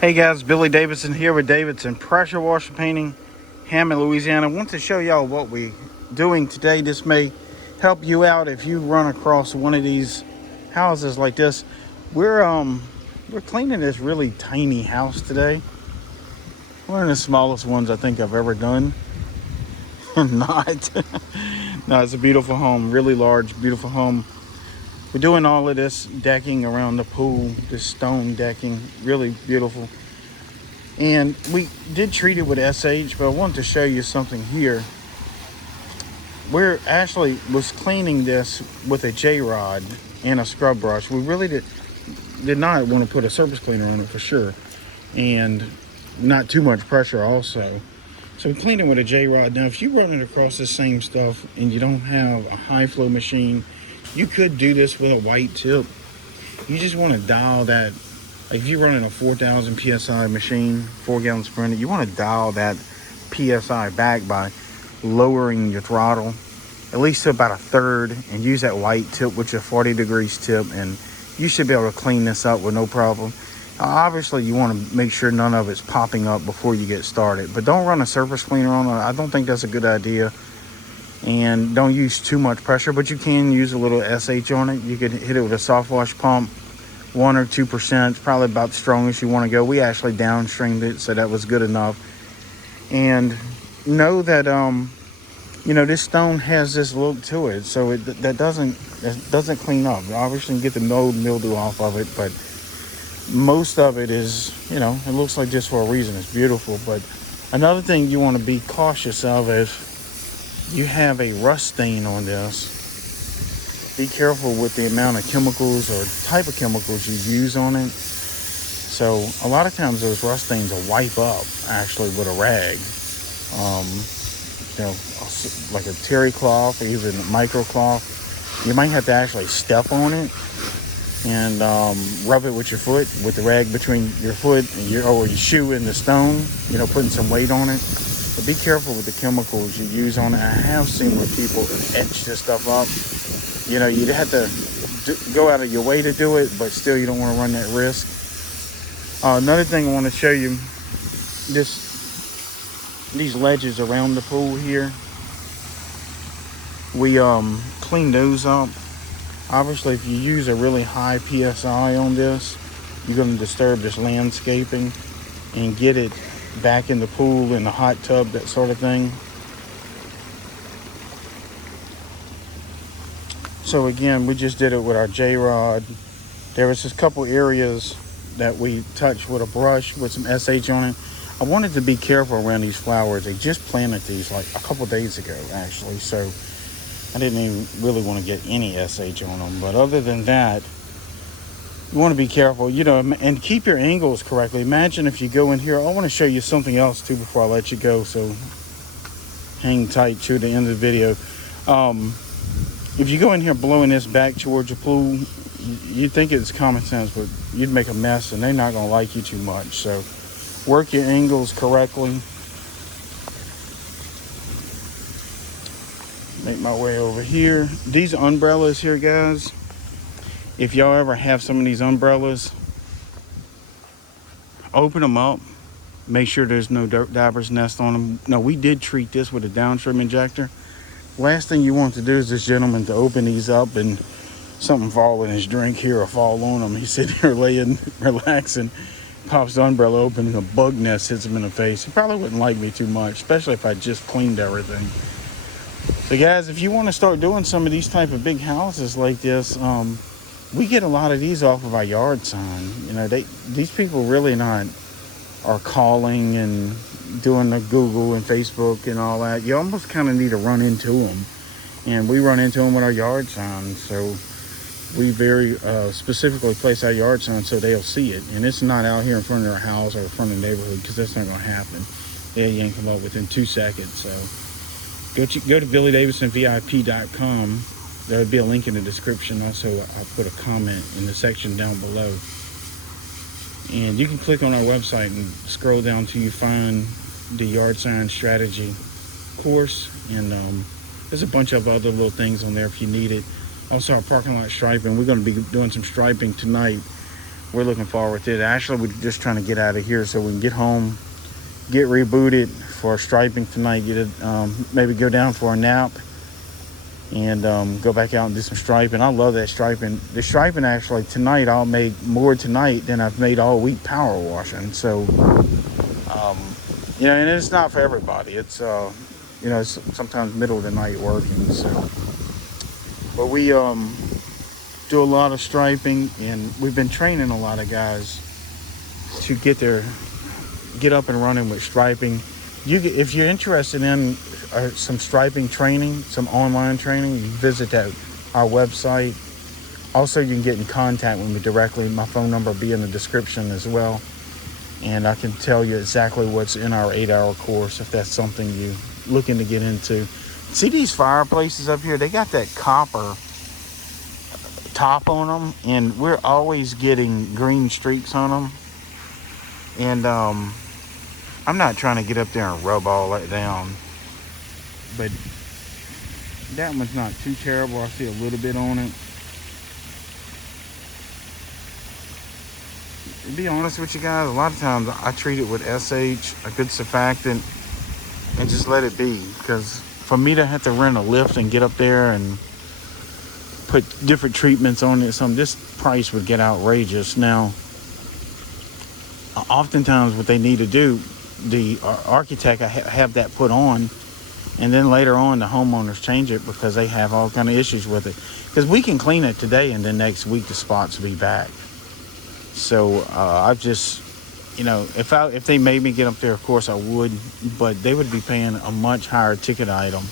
Hey guys, Billy Davidson here with Davidson Pressure Washer Painting, Hammond, Louisiana. I want to show y'all what we're doing today. This may help you out if you run across one of these houses like this. We're cleaning this really tiny house today. One of the smallest ones I think I've ever done. Not. No, it's a beautiful home, really large, beautiful home. We're doing all of this decking around the pool, this stone decking, really beautiful. And we did treat it with SH, but I wanted to show you something here. We're actually was cleaning this with a J-rod and a scrub brush. We really did not want to put a surface cleaner on it for sure. And not too much pressure also. So we cleaned it with a J-rod. Now, if you run it across the same stuff and you don't have a high flow machine, you could do this with a white tip. You just want to dial that. Like if you're running a 4,000 PSI machine, 4-gallon Sprinter, you want to dial that PSI back by lowering your throttle at least to about a third and use that white tip, which is a 40 degrees tip, and you should be able to clean this up with no problem. Obviously, you want to make sure none of it's popping up before you get started, but don't run a surface cleaner on it. I don't think that's a good idea. And don't use too much pressure, but you can use a little SH on it. You could hit it with a soft wash pump, 1 or 2%. It's probably about the strongest you want to go. We actually downstreamed it, so that was good enough. And know that this stone has this look to it, so that doesn't clean up. Obviously, you get the mold and mildew off of it, but most of it is, it looks like just for a reason. It's beautiful. But another thing you want to be cautious of is you have a rust stain on this. Be careful with the amount of chemicals or type of chemicals you use on it. So a lot of times those rust stains will wipe up actually with a rag. Like a terry cloth or even a micro cloth. You might have to actually step on it and rub it with your foot, with the rag between your foot and your shoe and the stone, putting some weight on it. But be careful with the chemicals you use on it. I have seen where people etch this stuff up. You'd have to go out of your way to do it, but still you don't want to run that risk. Another thing I want to show you, these ledges around the pool here. We cleaned those up. Obviously, if you use a really high PSI on this, you're going to disturb this landscaping and get it back in the pool, in the hot tub, that sort of thing. So again, we just did it with our J-rod. There was just a couple areas that we touched with a brush with some SH on it. I wanted to be careful around these flowers. They just planted these like a couple days ago, actually. So I didn't even really want to get any SH on them. But other than that, you want to be careful, and keep your angles correctly. Imagine if you go in here. I want to show you something else too before I let you go, so hang tight to the end of the video. If you go in here blowing this back towards your pool, you'd think it's common sense, but you'd make a mess and they're not going to like you too much. So work your angles correctly. Make my way over here. These umbrellas here, guys, if y'all ever have some of these umbrellas, open them up. Make sure there's no divers nest on them. No, we did treat this with a downstream injector. Last thing you want to do is this gentleman to open these up and something fall in his drink here or fall on him. He's sitting here laying, relaxing, pops the umbrella open and a bug nest hits him in the face. He probably wouldn't like me too much, especially if I just cleaned everything. So guys, if you want to start doing some of these type of big houses like this, we get a lot of these off of our yard sign. These people really are calling and doing the Google and Facebook and all that. You almost kind of need to run into them. And we run into them with our yard sign. So we very specifically place our yard sign so they'll see it. And it's not out here in front of their house or in front of the neighborhood, because that's not going to happen. They'll yank them up within 2 seconds. So go to BillyDavidsonVIP.com. There would be a link in the description. Also, I'll put a comment in the section down below. And you can click on our website and scroll down till you find the yard sign strategy course. And there's a bunch of other little things on there if you need it. Also, our parking lot striping. We're going to be doing some striping tonight we're looking forward to it. Actually, we're just trying to get out of here so we can get home, get rebooted for striping tonight, get it, maybe go down for a nap, and go back out and do some striping. I love that striping. The striping, actually, tonight I'll make more tonight than I've made all week power washing. So, and it's not for everybody. It's, it's sometimes middle of the night working. So, but we do a lot of striping, and we've been training a lot of guys to get up and running with striping. If you're interested in some striping training, some online training, you visit our website. Also, you can get in contact with me directly. My phone number will be in the description as well. And I can tell you exactly what's in our 8-hour course if that's something you're looking to get into. See these fireplaces up here? They got that copper top on them, and we're always getting green streaks on them. And I'm not trying to get up there and rub all that down, but that one's not too terrible. I see a little bit on it. To be honest with you guys, a lot of times I treat it with SH, a good surfactant, and just let it be. Because for me to have to rent a lift and get up there and put different treatments on it, this price would get outrageous. Now, oftentimes what they need to do, the architect have that put on, and then later on the homeowners change it because they have all kind of issues with it. Because we can clean it today, and then next week the spots will be back. So I've just, if they made me get up there, of course I would, but they would be paying a much higher ticket item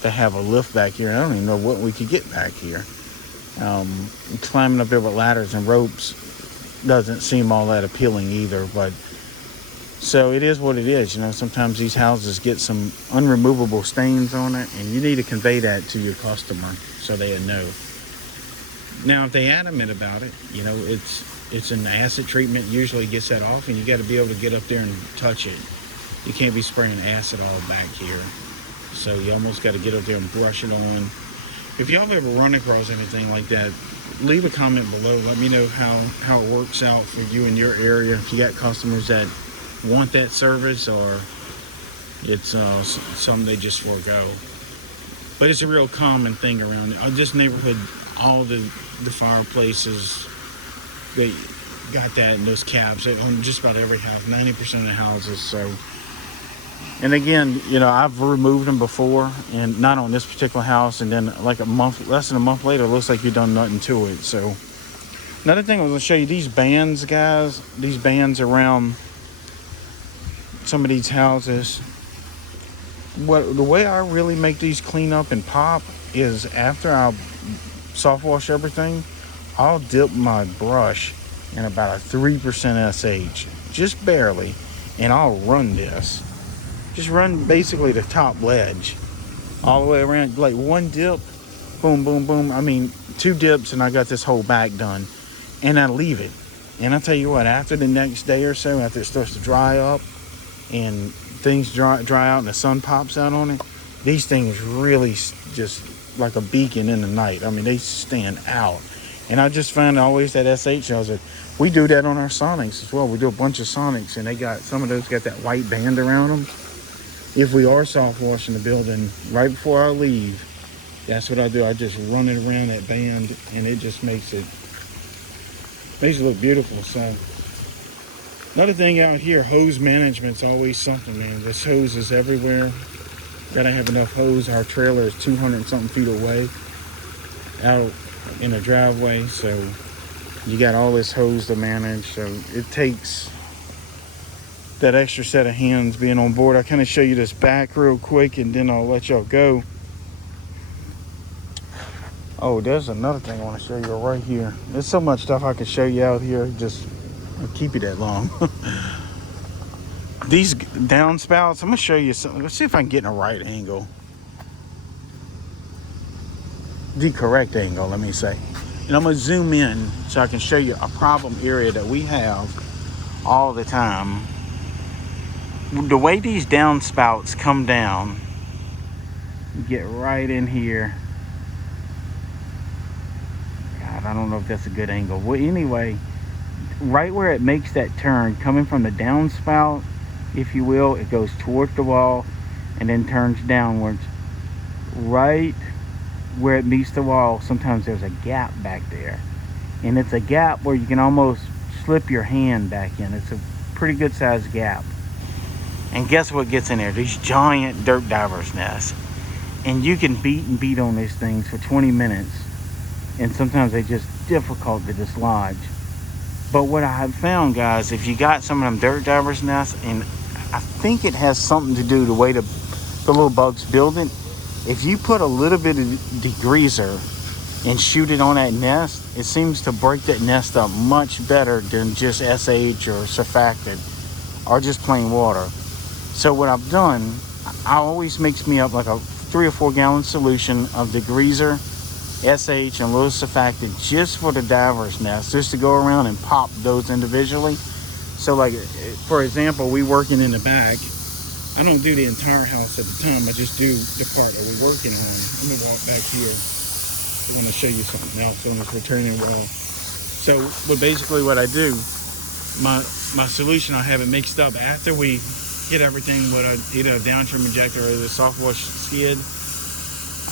to have a lift back here. I don't even know what we could get back here. Climbing up there with ladders and ropes doesn't seem all that appealing either, but so it is what it is. Sometimes these houses get some unremovable stains on it, and you need to convey that to your customer so they know. Now, if they adamant about it, it's an acid treatment, usually gets that off, and you got to be able to get up there and touch it. You can't be spraying acid all back here. So you almost got to get up there and brush it on. If y'all ever run across anything like that, leave a comment below. Let me know how it works out for you in your area. If you got customers that want that service, or it's something they just forego. But it's a real common thing around this neighborhood. All the fireplaces, they got that in those caps on just about every house, 90% of the houses. So, and again, I've removed them before, and not on this particular house, and then like less than a month later, it looks like you've done nothing to it. So another thing I was going to show you, these bands, guys, these bands around some of these houses. The way I really make these clean up and pop is after I soft wash everything, I'll dip my brush in about a 3% SH, just barely, and I'll run this. Just run basically the top ledge all the way around, like one dip, boom, boom, boom. I mean, 2 dips and I got this whole back done, and I leave it. And I'll tell you what, after the next day or so, after it starts to dry up and things dry out and the sun pops out on it, these things really just like a beacon in the night. I mean, they stand out. And I just find always that SH shows it. We do that on our Sonics as well. We do a bunch of Sonics, and some of those got that white band around them. If we are soft washing the building, right before I leave, that's what I do. I just run it around that band, and it just makes it look beautiful. So another thing out here, hose management's always something, man. This hose is everywhere. Gotta have enough hose. Our trailer is 200 something feet away out in a driveway, so you got all this hose to manage. So it takes that extra set of hands being on board. I'll kind of show you this back real quick, and then I'll let y'all go. Oh, there's another thing I want to show you right here. There's so much stuff I can show you out here. Just I'll keep you that long. These downspouts, I'm gonna show you something. Let's see if I can get in a right angle. The correct angle, let me say. And I'm gonna zoom in so I can show you a problem area that we have all the time. The way these downspouts come down, you get right in here. God, I don't know if that's a good angle. Well, anyway, right where it makes that turn, coming from the downspout, if you will, it goes towards the wall and then turns downwards. Right where it meets the wall, sometimes there's a gap back there. And it's a gap where you can almost slip your hand back in. It's a pretty good sized gap. And guess what gets in there? These giant dirt divers nests. And you can beat on these things for 20 minutes. And sometimes they're just difficult to dislodge. But what I have found, guys, if you got some of them dirt divers nests, and I think it has something to do with the way the little bugs build it. If you put a little bit of degreaser and shoot it on that nest, it seems to break that nest up much better than just SH or surfactant or just plain water. So what I've done, I always mix me up like a 3 or 4 gallon solution of degreaser, SH, and a little surfactant just for the diver's nest, just to go around and pop those individually. So like, for example, we working in the back. I don't do the entire house at the time. I just do the part that we're working on. Let me walk back here. I want to show you something else on this returning wall. So, but basically what I do, my solution, I have it mixed up after we hit everything with either a downstream injector or the soft wash skid.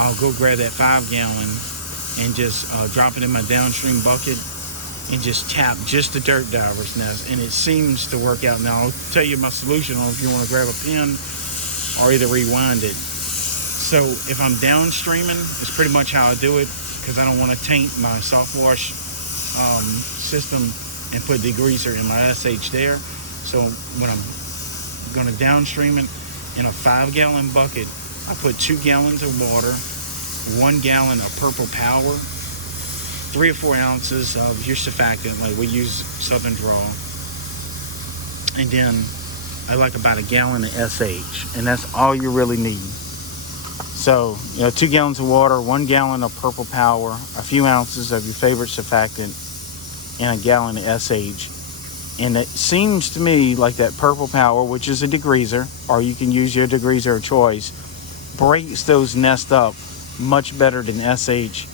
I'll go grab that 5 gallon and just drop it in my downstream bucket and just tap just the dirt diver's nest, and it seems to work out. Now I'll tell you my solution on if you want to grab a pen or either rewind it. So if I'm downstreaming, it's pretty much how I do it, because I don't want to taint my soft wash system and put degreaser in my SH there. So when I'm going to downstream it in a 5 gallon bucket, I put 2 gallons of water, 1 gallon of purple power, 3 or 4 ounces of your surfactant, like we use Southern Draw, and then I like about 1 gallon of SH, and that's all you really need. So, 2 gallons of water, 1 gallon of purple power, a few ounces of your favorite surfactant, and 1 gallon of SH. And it seems to me like that purple power, which is a degreaser, or you can use your degreaser of choice, breaks those nests up much better than SH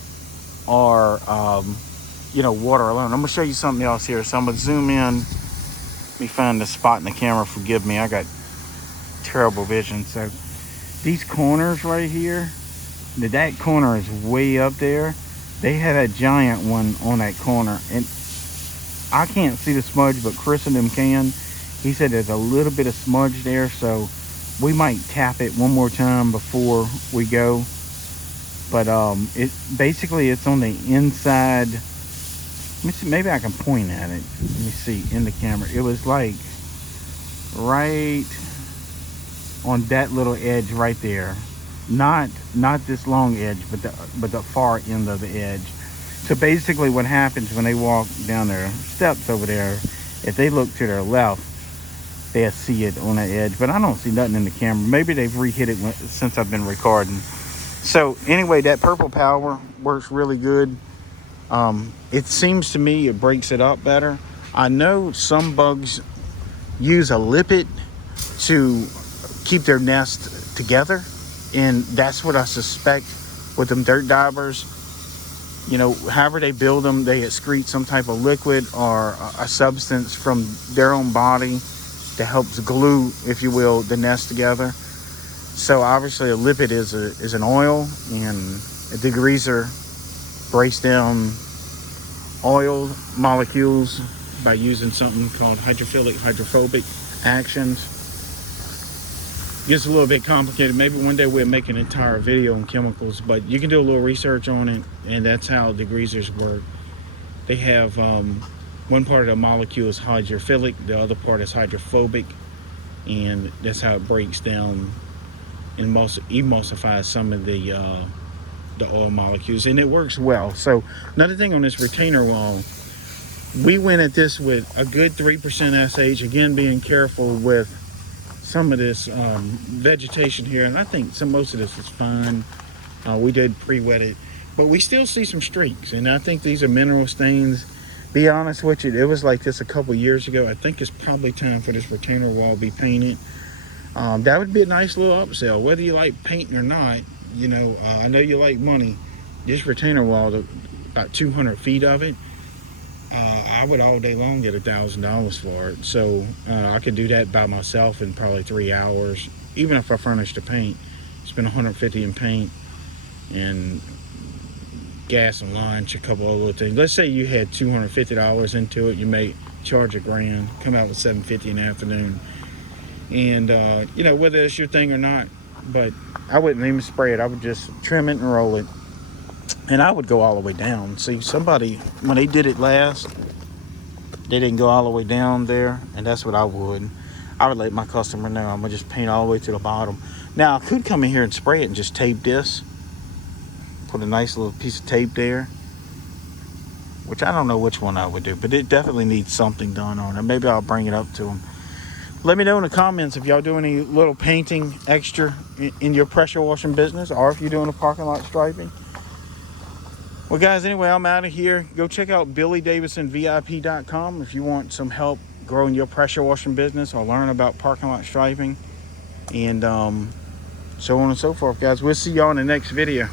or water alone. I'm gonna show you something else here. So I'm gonna zoom in. Let me find the spot in the camera. Forgive me, I got terrible vision. So these corners right here, that corner is way up there. They had a giant one on that corner, and I can't see the smudge, but Chris and them can. He said there's a little bit of smudge there, so we might tap it one more time before we go. But it's on the inside. Let me see, maybe I can point at it. Let me see in the camera. It was like right on that little edge right there. Not this long edge, but the far end of the edge. So basically what happens when they walk down their steps over there, if they look to their left, they'll see it on that edge. But I don't see nothing in the camera. Maybe they've re-hit it since I've been recording. So anyway, that purple power works really good. It seems to me it breaks it up better. I know some bugs use a lippet to keep their nest together, and that's what I suspect with them dirt divers. However they build them, they excrete some type of liquid or a substance from their own body that helps glue, if you will, the nest together. So obviously a lippet is an oil, and a degreaser breaks down oil molecules by using something called hydrophobic actions. Gets a little bit complicated. Maybe one day we'll make an entire video on chemicals, but you can do a little research on it, and that's how degreasers work. They have one part of the molecule is hydrophilic, the other part is hydrophobic, and that's how it breaks down and emulsifies some of the oil molecules, and it works well. So another thing on this retainer wall, we went at this with a good 3% SH, again being careful with some of this vegetation here, and I think most of this is fine. We did pre-wet it, but we still see some streaks, and I think these are mineral stains. Be honest with you, it was like this a couple years ago. I think it's probably time for this retainer wall to be painted. That would be a nice little upsell, whether you like painting or not. I know you like money. This retainer wall, about 200 feet of it, I would all day long get $1,000 for it. So I could do that by myself in probably 3 hours. Even if I furnished the paint, spend $150 in paint and gas and lunch, a couple of little things. Let's say you had $250 into it, you may charge $1,000, come out with $750 in the afternoon. And you know, whether it's your thing or not, but I wouldn't even spray it. I would just trim it and roll it, and I would go all the way down. See, somebody, when they did it last, they didn't go all the way down there, and that's what I would let my customer know. I'm gonna just paint all the way to the bottom. Now I could come in here and spray it and just tape this, put a nice little piece of tape there, which I don't know which one I would do, but it definitely needs something done on it. Maybe I'll bring it up to them. Let me know in the comments if y'all do any little painting extra in your pressure washing business, or if you're doing a parking lot striping. Well, guys, anyway, I'm out of here. Go check out BillyDavidsonVIP.com if you want some help growing your pressure washing business or learn about parking lot striping and so on and so forth, guys. We'll see y'all in the next video.